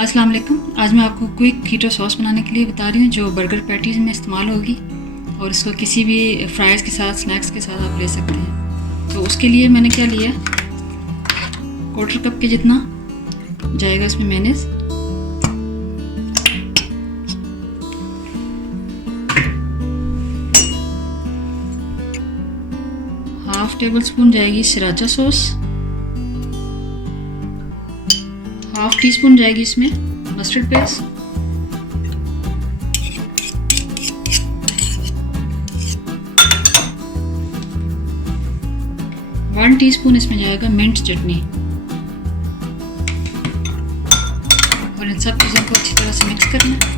अस्सलाम वालेकुम। आज मैं आपको क्विक कीटो सॉस बनाने के लिए बता रही हूँ जो बर्गर पैटीज़ में इस्तेमाल होगी और इसको किसी भी फ्राइज़ के साथ स्नैक्स के साथ आप ले सकते हैं। तो उसके लिए मैंने क्या लिया, 1/4 कप के जितना जाएगा इसमें मेयोनेज़, ½ टेबलस्पून जाएगी सराचा सॉस, ½ टीस्पून जाएगी इसमें मस्टर्ड पेस्ट, 1 टीस्पून इसमें जाएगा मिंट चटनी और इन सब चीज़ों को अच्छी तरह से मिक्स करना है।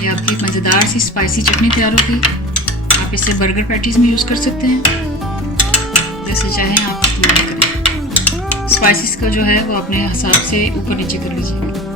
ये आपकी मज़ेदार सी स्पाइसी चटनी तैयार होगी। आप इसे बर्गर पैटीज़ में यूज़ कर सकते हैं, जैसे चाहें आप इस्तेमाल करें। स्पाइसेस का जो है वो अपने हिसाब से ऊपर नीचे कर लीजिए।